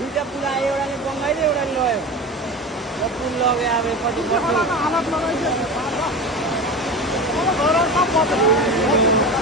दुईटा पुल आयो एउटाले बङ्गाइदियो एउटाले लग्यो पुल लग्यो अब कति वर्ष